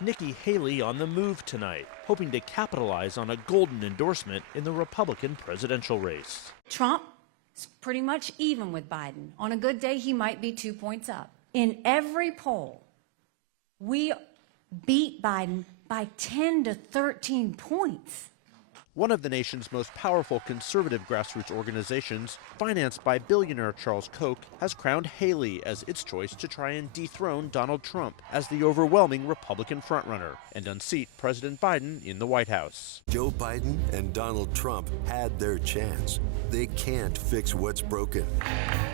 Nikki Haley on the move tonight, hoping to capitalize on a golden endorsement in the Republican presidential race. Trump is pretty much even with Biden. On a good day, he might be 2 points up. In every poll, we beat Biden by 10 to 13 points. One of the nation's most powerful conservative grassroots organizations, financed by billionaire Charles Koch, has crowned Haley as its choice to try and dethrone Donald Trump as the overwhelming Republican frontrunner and unseat President Biden in the White House. Joe Biden and Donald Trump had their chance. They can't fix what's broken.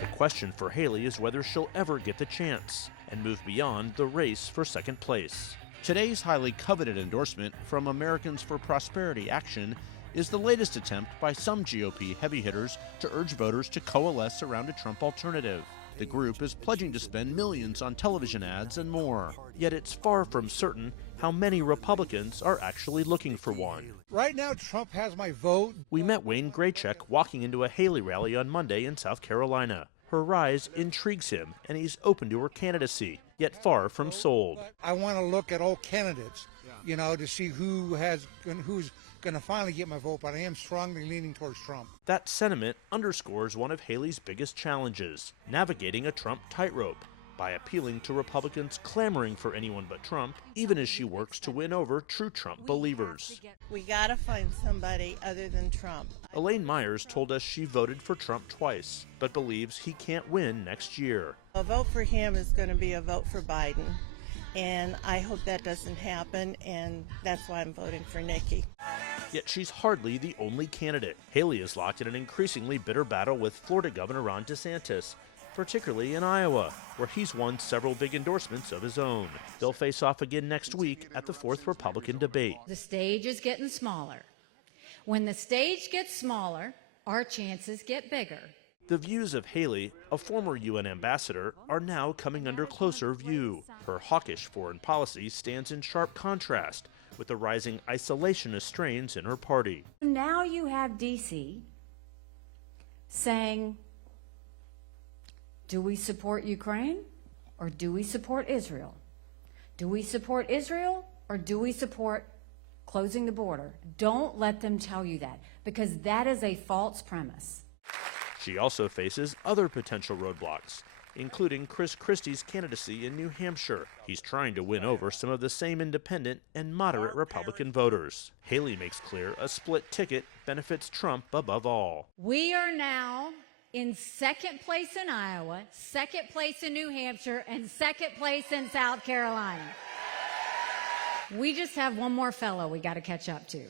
The question for Haley is whether she'll ever get the chance and move beyond the race for second place. Today's highly coveted endorsement from Americans for Prosperity Action is the latest attempt by some GOP heavy hitters to urge voters to coalesce around a Trump alternative. The group is pledging to spend millions on television ads and more. Yet it's far from certain how many Republicans are actually looking for one. Right now, Trump has my vote. We met Wayne Graycheck walking into a Haley rally on Monday in South Carolina. Her rise intrigues him, and he's open to her candidacy, yet far from sold. I want to look at all candidates, to see who's going to finally get my vote, but I am strongly leaning towards Trump. That sentiment underscores one of Haley's biggest challenges, navigating a Trump tightrope by appealing to Republicans clamoring for anyone but Trump, even as she works to win over true Trump believers. We got to find somebody other than Trump. Elaine Myers told us she voted for Trump twice, but believes he can't win next year. A vote for him is going to be a vote for Biden, and I hope that doesn't happen, and that's why I'm voting for Nikki. Yet she's hardly the only candidate. Haley is locked in an increasingly bitter battle with Florida Governor Ron DeSantis, particularly in Iowa, where he's won several big endorsements of his own. They'll face off again next week at the 4th Republican debate. The stage is getting smaller. When the stage gets smaller, our chances get bigger. The views of Haley, a former UN ambassador, are now coming under closer view. Her hawkish foreign policy stands in sharp contrast with the rising isolationist strains in her party. Now you have D.C. saying, do we support Ukraine or do we support Israel? Do we support Israel or do we support closing the border? Don't let them tell you that, because that is a false premise. She also faces other potential roadblocks, including Chris Christie's candidacy in New Hampshire. He's trying to win over some of the same independent and moderate Republican voters. Haley makes clear a split ticket benefits Trump above all. We are now in second place in Iowa, second place in New Hampshire, and second place in South Carolina. We just have one more fellow we got to catch up to.